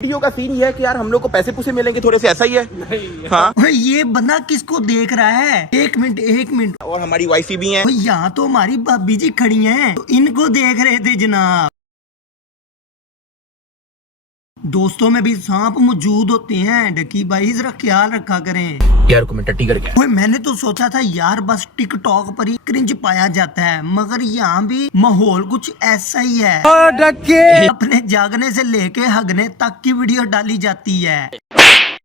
Video का scene ये है कि यार हम लोग को पैसे पूसे मिलेंगे थोड़े से, ऐसा ही है। हाँ, ये बंदा किसको देख रहा है? एक मिनट। और हमारी वाइफी भी हैं। यहाँ तो हमारी भाभी जी खड़ी हैं, तो इनको देख रहे थे जनाब। दोस्तों में भी सांप मौजूद होते हैं, डकी भाई जरा ख्याल रखा करें। यार को मैं टट्टी करके ओए मैंने तो सोचा था यार बस टिकटॉक पर ही क्रिंज पाया जाता है, मगर यहाँ भी माहौल कुछ ऐसा ही है। अपने जागने से लेके हगने तक की वीडियो डाली जाती है।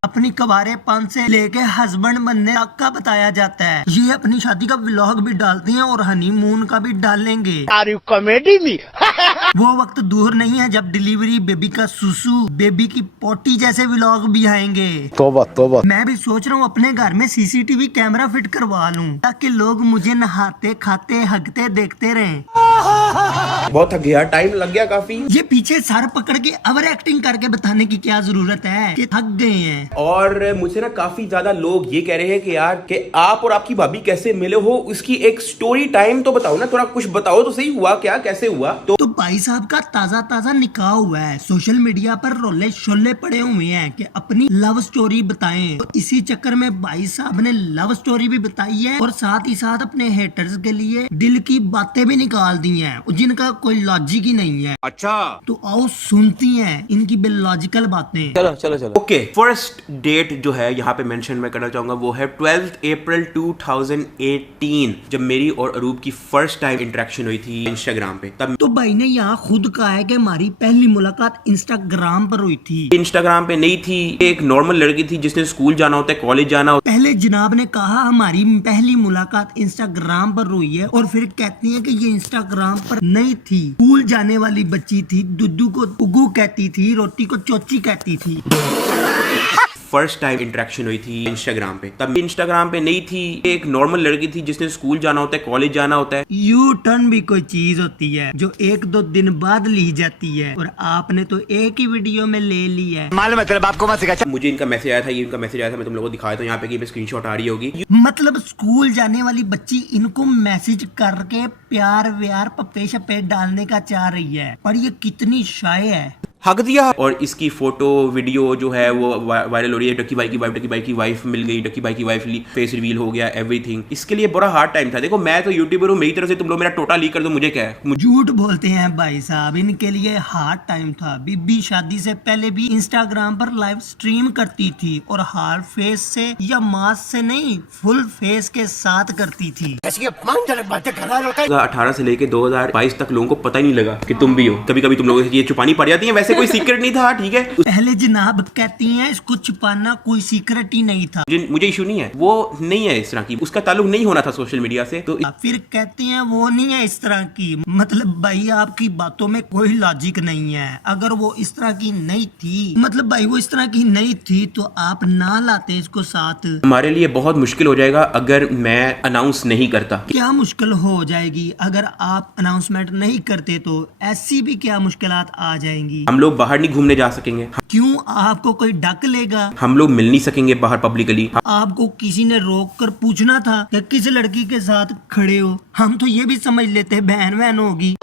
अपनी कवारेपन से लेके हस्बैंड बनने तक का बताया जाता है। ये अपनी शादी का व्लॉग भी डालती हैं और हनीमून का भी डालेंगे। कॉमेडी में वो वक्त दूर नहीं है जब डिलीवरी, बेबी का सुसु, बेबी की पोटी जैसे व्लॉग भी आएंगे। तोबा मैं भी सोच रहा हूँ अपने घर में सीसीटीवी कैमरा फिट करवा लूँ, ताकि लोग मुझे नहाते खाते हगते देखते रहें। बहुत थक गया, टाइम लग गया काफी। ये पीछे सर पकड़ के ओवर एक्टिंग करके बताने की क्या जरूरत है कि थक गए हैं। और मुझे ना काफी ज्यादा लोग ये कह रहे हैं कि यार कि आप और आपकी भाभी कैसे मिले हो, उसकी एक स्टोरी टाइम तो बताओ ना, थोड़ा कुछ बताओ तो सही, हुआ क्या, कैसे हुआ। तो भाई साहब का ताजा निकाह हुआ है। सोशल मीडिया पर रोले शोले पड़े हुए हैं कि अपनी लव स्टोरी बताएं। तो इसी चक्कर में भाई साहब ने लव स्टोरी भी बताई है और साथ ही साथ अपने हेटर्स के लिए दिल की बातें भी निकाल दी हैं, जिनका कोई लॉजिक ही नहीं है। अच्छा, तो आओ सुनती हैं इनकी बेलॉजिकल बातें। चलो। ओके, फर्स्ट डेट जो है यहाँ पे मेंशन मैं करना चाहूंगा वो है 12 अप्रैल 2018, जब मेरी और अरूब की फर्स्ट टाइम इंटरेक्शन हुई थी इंस्टाग्राम पे। तब तो भाई ने यहाँ खुद कहा है कि हमारी पहली मुलाकात इंस्टाग्राम पर हुई थी। इंस्टाग्राम पे नहीं थी, एक नॉर्मल लड़की थी जिसने स्कूल जाना होता है, कॉलेज जाना होता पहले जनाब ने कहा हमारी पहली मुलाकात इंस्टाग्राम पर हुई है, और फिर कहती है कि ये इंस्टाग्राम पर नहीं थी, स्कूल जाने वाली बच्ची थी, दुद्दू को उगू कहती थी, रोटी को चोची कहती थी। फर्स्ट टाइम इंटरेक्शन हुई थी इंस्टाग्राम पे। तब इंस्टाग्राम पे नहीं थी, एक नॉर्मल लड़की थी जिसने स्कूल जाना होता है, कॉलेज जाना होता है। यू टर्न भी कोई चीज होती है जो एक दो दिन बाद ली जाती है, और आपने तो एक ही वीडियो में ले ली है। मालूम है तेरे बाप को मत सिखा। मुझे इनका मैसेज आया था, ये इनका मैसेज आया था, मैं तुम लोगों को दिखाया था यहाँ पे कि स्क्रीनशॉट आ रही होगी। मतलब स्कूल जाने वाली बच्ची इनको मैसेज करके प्यार व्यार पप्पे शप्पे डालने का चाह रही है, पर ये कितनी शाय है। हक दिया। और इसकी फोटो वीडियो जो है वो वायरल हो रही है। डकी भाई की वाइफ मिल गई, डकी भाई की वाइफ फेस रिवील हो गया, एवरीथिंग। इसके लिए बड़ा हार्ड टाइम था। देखो मैं तो यूट्यूबर हूँ, मेरी तरफ से तुम लोग मेरा टोटा लीक कर दो, मुझे क्या है। झूठ बोलते हैं भाई साहब, इनके लिए हार्ड टाइम था। बीबी शादी से पहले भी इंस्टाग्राम पर लाइव स्ट्रीम करती थी, और हाफ फेस से या मास्क से नहीं, फुल फेस के साथ करती थी। 18 से लेके 2022 तक लोगों को पता ही नहीं लगा कि तुम भी हो। कभी कभी तुम लोगों से ये छुपानी पड़ जाती है, वैसे कोई सीक्रेट नहीं था, ठीक है। पहले जनाब कहती हैं इसको छुपाना कोई सीक्रेट ही नहीं था। मुझे इशू नहीं है, वो नहीं है इस तरह की, उसका ताल्लुक नहीं होना था सोशल मीडिया से। तो फिर कहती हैं वो नहीं है इस तरह की। मतलब भाई आपकी बातों में कोई लॉजिक नहीं है। अगर वो इस तरह की नहीं थी, मतलब भाई वो इस तरह की नहीं थी, तो आप ना लाते इसको साथ। हमारे लिए बहुत मुश्किल हो जाएगा अगर मैं अनाउंस नहीं करता। क्या मुश्किल हो जाएगी अगर आप अनाउंसमेंट नहीं करते? तो ऐसी भी क्या मुश्किलात आ जाएंगी। हम लोग बाहर नहीं घूमने जा सकेंगे। क्यों? आपको कोई डक लेगा? हम लोग मिल नहीं सकेंगे बाहर पब्लिकली। आपको किसी ने रोक कर पूछना था कि किस लड़की के साथ खड़े हो? हम तो ये भी समझ लेते बहन वहन होगी।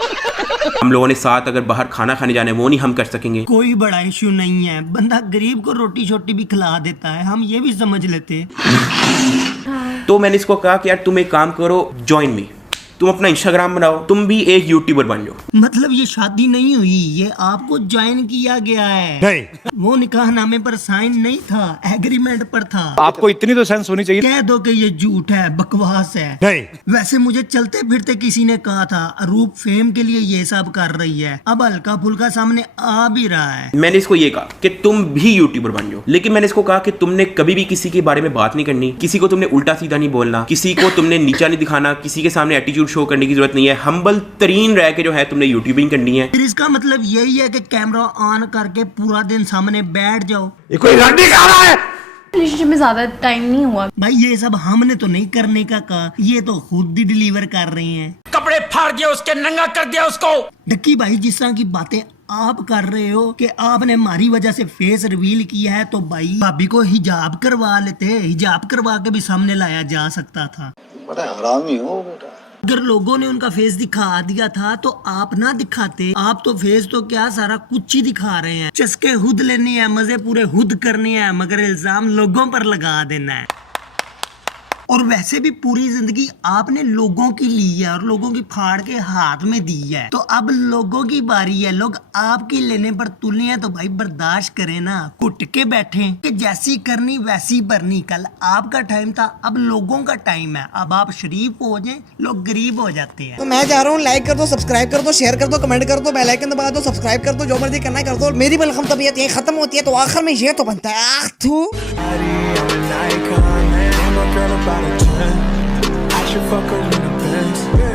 हम लोगों ने साथ अगर बाहर खाना खाने जाने, वो नहीं हम कर सकेंगे। कोई बड़ा इश्यू नहीं है, बंदा गरीब को रोटी छोटी भी खिला देता है, हम ये भी समझ लेते। तो मैंने इसको कहा कि यार तुम एक काम करो, ज्वाइन मी, तुम अपना इंस्टाग्राम बनाओ, तुम भी एक यूट्यूबर बन जाओ। मतलब ये शादी नहीं हुई, ये आपको ज्वाइन किया गया है। नहीं, वो निकाहनामे पर साइन नहीं था, एग्रीमेंट पर था। आपको इतनी तो सेंस होनी चाहिए। कह दो कि ये झूठ है, बकवास है। नहीं, वैसे मुझे चलते फिरते किसी ने कहा था अरूप फेम के लिए ये सब कर रही है, अब हल्का फुल्का सामने आ भी रहा है। मैंने इसको ये कहा कि तुम भी यूट्यूबर बन जाओ, लेकिन मैंने इसको कहा कि तुमने कभी भी किसी के बारे में बात नहीं करनी, किसी को तुमने उल्टा सीधा नहीं बोलना, किसी को तुमने नीचा नहीं दिखाना, किसी के सामने एटीट्यूड शो करने की जरूरत नहीं है। हम्बल तरीन रह के जो है तुमने यूट्यूबिंग करनी है। फिर इसका मतलब यही है कि कैमरा ऑन करके पूरा दिन सामने बैठ जाओ। ये कोई रंडी खा रहा है। रिलेशनशिप में ज्यादा टाइम नहीं हुआ। भाई ये सब हमने तो नहीं करने का कहा, ये तो खुद ही डिलीवर कर रहे हैं। कपड़े फाड़ दिया उसके, नंगा कर दिया उसको। डक्की भाई जिस तरह की बातें आप कर रहे हो कि आपने हमारी वजह से फेस रिवील किया है, तो भाई भाभी को हिजाब करवा लेते, हिजाब करवा के भी सामने लाया जा सकता था। बड़ा हरामी हो बेटा। अगर लोगों ने उनका फेस दिखा दिया था तो आप ना दिखाते। आप तो फेस तो क्या सारा कुछ ही दिखा रहे हैं। चस्के खुद लेनी है, मजे पूरे खुद करने हैं, मगर इल्जाम लोगों पर लगा देना है। और वैसे भी पूरी जिंदगी आपने लोगों की ली है और लोगों की फाड़ के हाथ में दी है, तो अब लोगों की बारी है। लोग आपकी लेने पर तुले हैं तो भाई बर्दाश्त करें ना, घुट के बैठे कि जैसी करनी वैसी भरनी। कल आपका टाइम था, अब लोगों का टाइम है। अब आप शरीफ हो जाए, लोग गरीब हो जाते हैं। तो मैं जा रहा हूँ, लाइक कर दो, सब्सक्राइब कर दो, शेयर कर दो, कमेंट कर दो, बेल आइकन दबा दो, सब्सक्राइब कर दो, जो मर्जी करना है कर दो। मेरी बलगम तबीयत यही खत्म होती है तो आखिर में ये तो बनता है आख थू। About a 10. I should fuck her in the Benz.